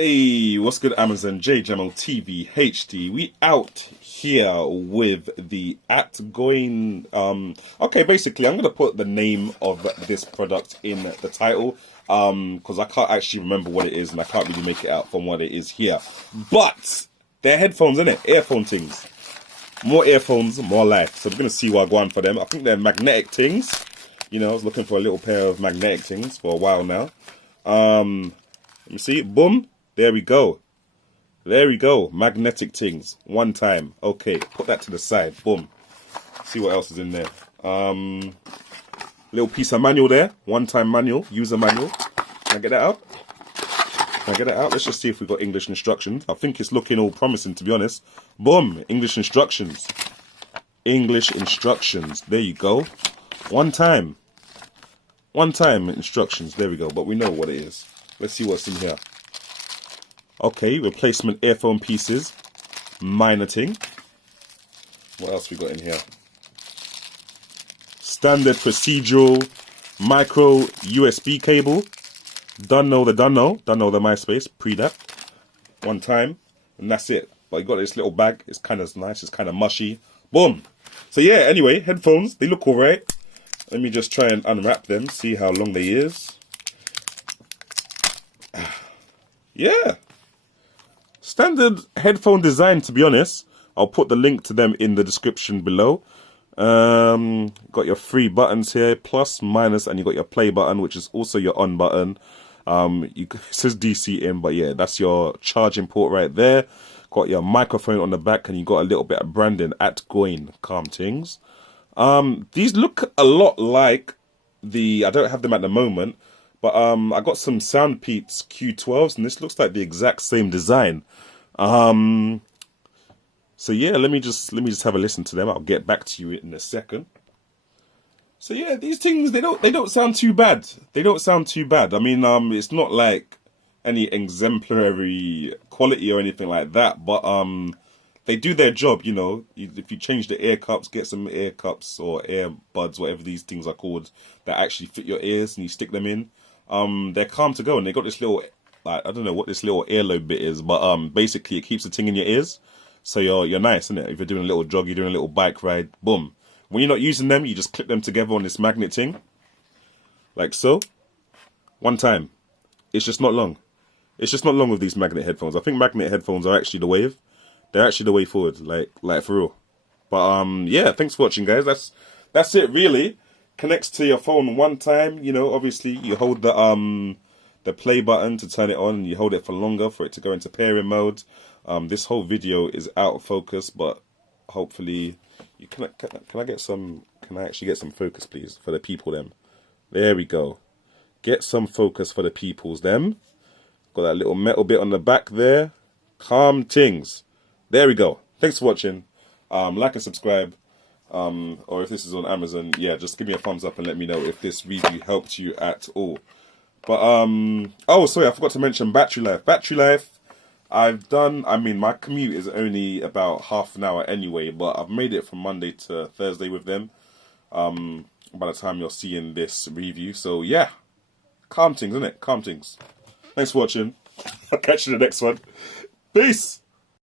Hey, what's good, Amazon? Jamo TV HD. We out here with the ATGOIN. Okay, basically, I'm gonna put the name of this product in the title, because I can't actually remember what it is, and I can't really make it out from what it is here. But they're headphones, innit? Earphone things. More earphones, more life. So we're gonna see what I go on for them. I think they're magnetic things. You know, I was looking for a little pair of magnetic things for a while now. Let me see. Boom. There we go. There we go. Magnetic things. One time. Okay. Put that to the side. Boom. See what else is in there. Little piece of manual there. One time manual. User manual. Can I get that out? Can I get that out? Let's just see if we've got English instructions. I think it's looking all promising, to be honest. Boom. English instructions. English instructions. There you go. One time. One time instructions. There we go. But we know what it is. Let's see what's in here. Okay, replacement earphone pieces. Minor thing. What else we got in here? Standard procedural micro USB cable. Don't know the MySpace. Pre that. One time. And that's it. But you got this little bag. It's kind of nice. It's kind of mushy. Boom. So yeah, anyway, headphones. They look alright. Let me just try and unwrap them. See how long they is. Yeah. Standard headphone design, to be honest. I'll put the link to them in the description below. Got your three buttons here, plus, minus, and you got your play button, which is also your on button. It says DC in, but yeah, that's your charging port right there. Got your microphone on the back, and you got a little bit of branding ATGOIN. Calm things. These look a lot like the, I don't have them at the moment, but I got some Soundpeats Q12s, and this looks like the exact same design. So yeah, let me just have a listen to them. I'll get back to you in a second. So yeah, these things, they don't sound too bad. They don't sound too bad. I mean, it's not like any exemplary quality or anything like that, but they do their job, you know. If you change the ear cups, get some ear cups or earbuds, whatever these things are called, that actually fit your ears, and you stick them in. They're calm to go, and they got this little, like, I don't know what this little earlobe bit is, but basically it keeps the thing in your ears, so you're nice, isn't it? If you're doing a little jog, you're doing a little bike ride, boom. When you're not using them, you just clip them together on this magnet thing, like so. One time. It's just not long. It's just not long with these magnet headphones. I think magnet headphones are actually the wave. They're actually the way forward, like for real. But yeah, thanks for watching, guys. That's it, really. Connects to your phone one time. You know, obviously you hold the play button to turn it on, and you hold it for longer for it to go into pairing mode. This whole video is out of focus, but hopefully you can I get some? Can I actually get some focus, please, for the people them? There we go. Get some focus for the peoples them. Got that little metal bit on the back there. Calm things. There we go. Thanks for watching. Like and subscribe. Or if this is on Amazon, yeah, just give me a thumbs up and let me know if this review helped you at all. But oh, sorry, I forgot to mention battery life. Battery life, I've done. I mean, my commute is only about half an hour anyway, but I've made it from Monday to Thursday with them. By the time you're seeing this review, so yeah, calm things, isn't it? Calm things. Thanks for watching. I'll catch you in the next one. Peace.